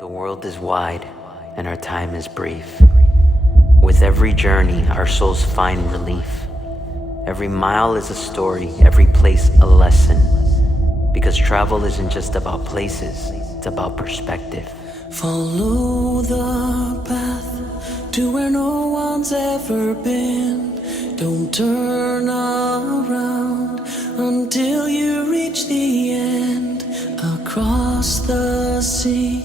The world is wide and our time is brief. With every journey, our souls find relief. Every mile is a story, every place a lesson. Because travel isn't just about places, it's about perspective. Follow the path to where no one's ever been. Don't turn around until you reach the end. Across the sea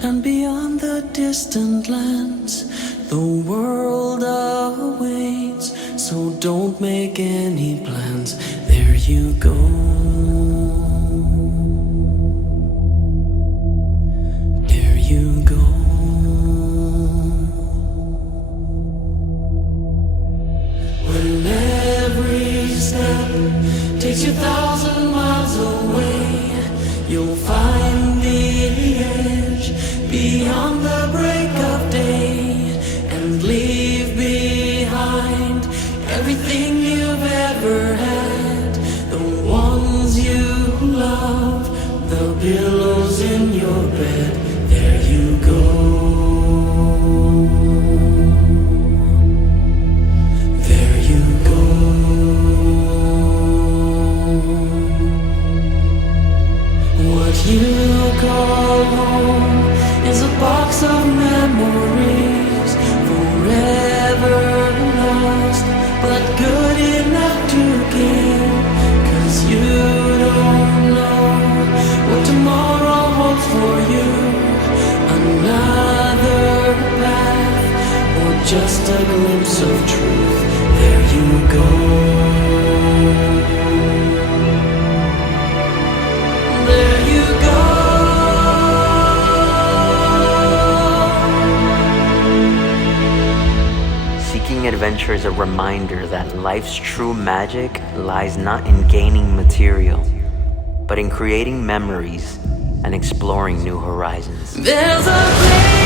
and beyond the distant lands, the world awaits, so don't make any plans. There you go. There you go. When every step takes you 1,000 miles away, you'll find the edge beyond the break of day, and leave behind everything you've ever had. The ones you love, the pillows in your bed. There you go. There you go. What you call home is a box of memories, forever lost, but good enough to keep. 'Cause you don't know what tomorrow holds for you. Another path, or just a glimpse of truth. There you go. There you go. Seeking adventure is a reminder that life's true magic lies not in gaining material, but in creating memories and exploring new horizons. There's a place